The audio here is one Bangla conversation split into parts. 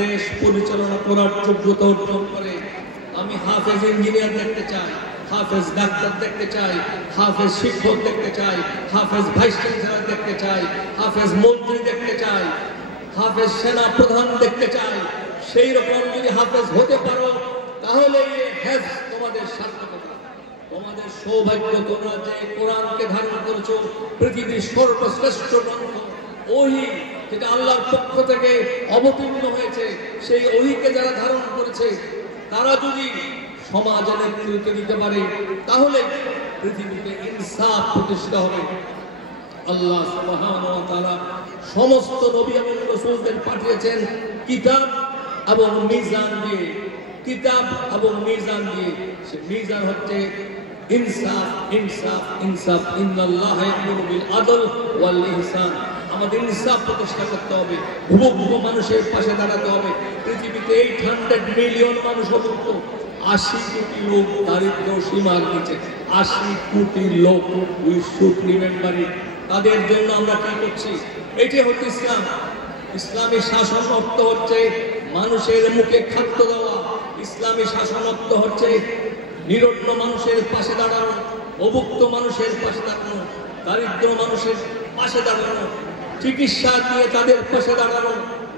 দেশ পরিচালনা করার যোগ্যতা অর্জন করে। আমি হাফেজ ইঞ্জিনিয়ার দেখতে চাই, হাফেজ ডাক্তার দেখতে চাই, হাফেজ শিক্ষক দেখতে চাই, হাফেজ ভাইস চ্যান্সেলর দেখতে চাই, হাফেজ মন্ত্রী দেখতে চাই, হাফেজ সেনা প্রধান দেখতে চাই। সেই রকম যদি হাফেজ হতে পারো তাহলে তোমাদের সার্থকতা, তোমাদের সৌভাগ্য। তোমরা যে কোরআনকে ধারণ করেছো, পৃথিবীর সর্বশ্রেষ্ঠ গ্রন্থ ওহী, যেটা আল্লাহর পক্ষ থেকে অবতীর্ণ হয়েছে, সেই ওহীকে যারা ধারণ করেছে তারা যদি সমাজে নেতৃত্ব দিতে পারে তাহলে পৃথিবীতে ইনসাফ প্রতিষ্ঠা হবে। আল্লাহ সুবহানাহু ওয়া তাআলা সমস্ত নবী এবং রাসূলদের পাঠিয়েছেন কিতাব এবং মিজান দিয়ে, কিতাব এবং মিজান দিয়ে। সে মিজান হচ্ছে ইনসাফ, ইনসাফ, ইনসাফ। ইন্নাল্লাহা ইয়া'মুরু বিল আদল ওয়াল ইহসান। আমাদের ইনসাফ প্রতিষ্ঠা করতে হবে, ভুবুক্ত মানুষের পাশে দাঁড়াতে হবে। পৃথিবীতে 800 মিলিয়ন মানুষ অভুক্ত, 80 কোটি লোক দারিদ্র সীমার নিচে, 80 কোটি লোক। We should remember it. তাদের জন্য আমরা কি করছি? এটি হচ্ছে ইসলাম। ইসলামী শাসন অর্থ হচ্ছে মানুষের মুখে খাদ্য দেওয়া। ইসলামী শাসন অর্থ হচ্ছে নিরন্ন মানুষের পাশে দাঁড়ানো, অভুক্ত মানুষের পাশে দাঁড়ানো, দারিদ্র মানুষের পাশে দাঁড়ানো, চিকিৎসা দিয়ে তাদের পাশে দাঁড়ানো,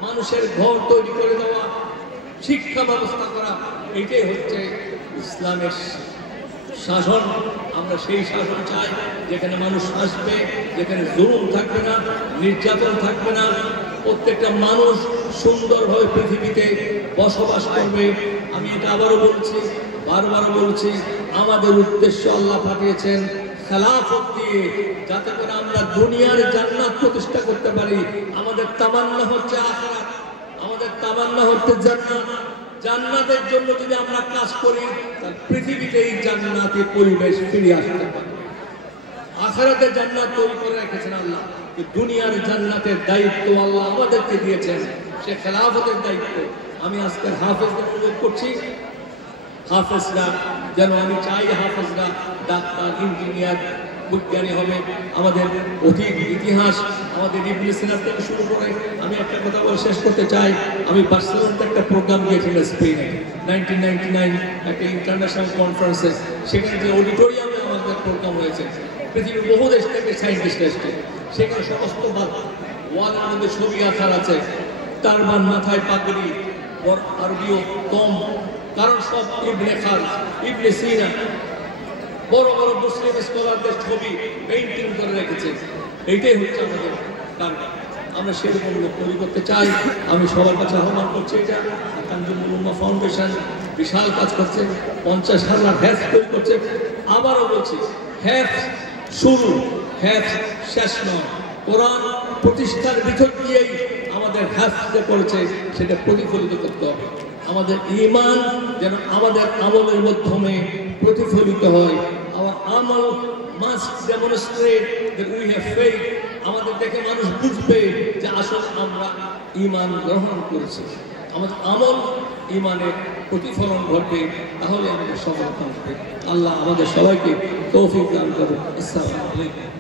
মানুষের ঘর তৈরি করে দেওয়া, শিক্ষা ব্যবস্থা করা। এটাই হচ্ছে ইসলামের শাসন। আমরা সেই শাসন চাই যেখানে মানুষ আসবে, যেখানে জুলুম থাকবে না, নির্যাতন থাকবে না, প্রত্যেকটা মানুষ সুন্দরভাবে পৃথিবীতে বসবাস করবে। আমি এটা আবারও বলছি, বারবার বলছি, আমাদের উদ্দেশ্য আল্লাহ পাঠিয়েছেন খেলাফত দিয়ে, যাতে করে আমরা দুনিয়ার জান্নাত প্রতিষ্ঠা করতে পারি। আমাদের তামান্না হচ্ছে আখিরাত, আমাদের তামান্না হচ্ছে জান্নাত। জান্নাতের জন্য যদি আমরা কাজ করি তাহলে পৃথিবীতে এই জান্নাতের পরিবেশ ফিরে আসতে পারে। আখিরাতে জান্নাত তৈরি করে রেখেছেন আল্লাহ। দুনিয়ার জান্নাতের দায়িত্ব আল্লাহ আমাদেরকে দিয়েছেন, সে খেলাফতের দায়িত্ব। আমি আজকের হাফেজদের অনুরোধ করছি, হাফেজরা যেন, আমি চাই হাফেজরা ডাক্তার, ইঞ্জিনিয়ার, বিজ্ঞানী হবে। আমাদের অতীত ইতিহাস, আমাদের ইবনে সিনা থেকে শুরু করে, আমি একটা কথা বলে শেষ করতে চাই। আমি বার্সেলোনাতে একটা প্রোগ্রাম গিয়েছিলাম স্পেনে 1999, একটা ইন্টারন্যাশনাল কনফারেন্সে। সেখানে যে অডিটোরিয়ামে আমাদের প্রোগ্রাম হয়েছে, পৃথিবীর বহু দেশ থেকে সায়েন্টিস্ট এসছে। সেখানে সমস্ত ওয়ালের মধ্যে ছবি আঁকার আছে, টারবান, মাথায় পাগড়ি, আরবিও কম, কারণ সব ইবনে খালদ, ইবনে সিনা, বড় বড় মুসলিম স্কলারদের ছবি পেইন্টিং করে রেখেছে। এইটাই হচ্ছে আমাদের টার্গেট। আমরা সেরকম লোক তৈরি করতে চাই। আমি সবার কাছে আহ্বান করছি, এটা কাঞ্জুমুল উম্মাহ ফাউন্ডেশন বিশাল কাজ করছে, 50,000 হ্যাফ তৈরি করছে। আবারও বলছি, হ্যাফ শুরু, হ্যাফ শেষ নয়। কোরআন প্রতিষ্ঠার ভিতর দিয়েই আমাদের হ্যাফ যে করেছে সেটা প্রতিফলিত করতে হবে। আমাদের ঈমান যেন আমাদের আমলের মাধ্যমে প্রতিফলিত হয়। Our amal must demonstrate that we have faith. আমাদের দেখে মানুষ বুঝবে যে আসলে আমরা ঈমান গ্রহণ করেছি। আমাদের আমল ঈমানের প্রতিফলন ঘটবে, তাহলে আমাদের সফলতা হবে। আল্লাহ আমাদের সবাইকে তৌফিক দান করুন। আসসালামু আলাইকুম।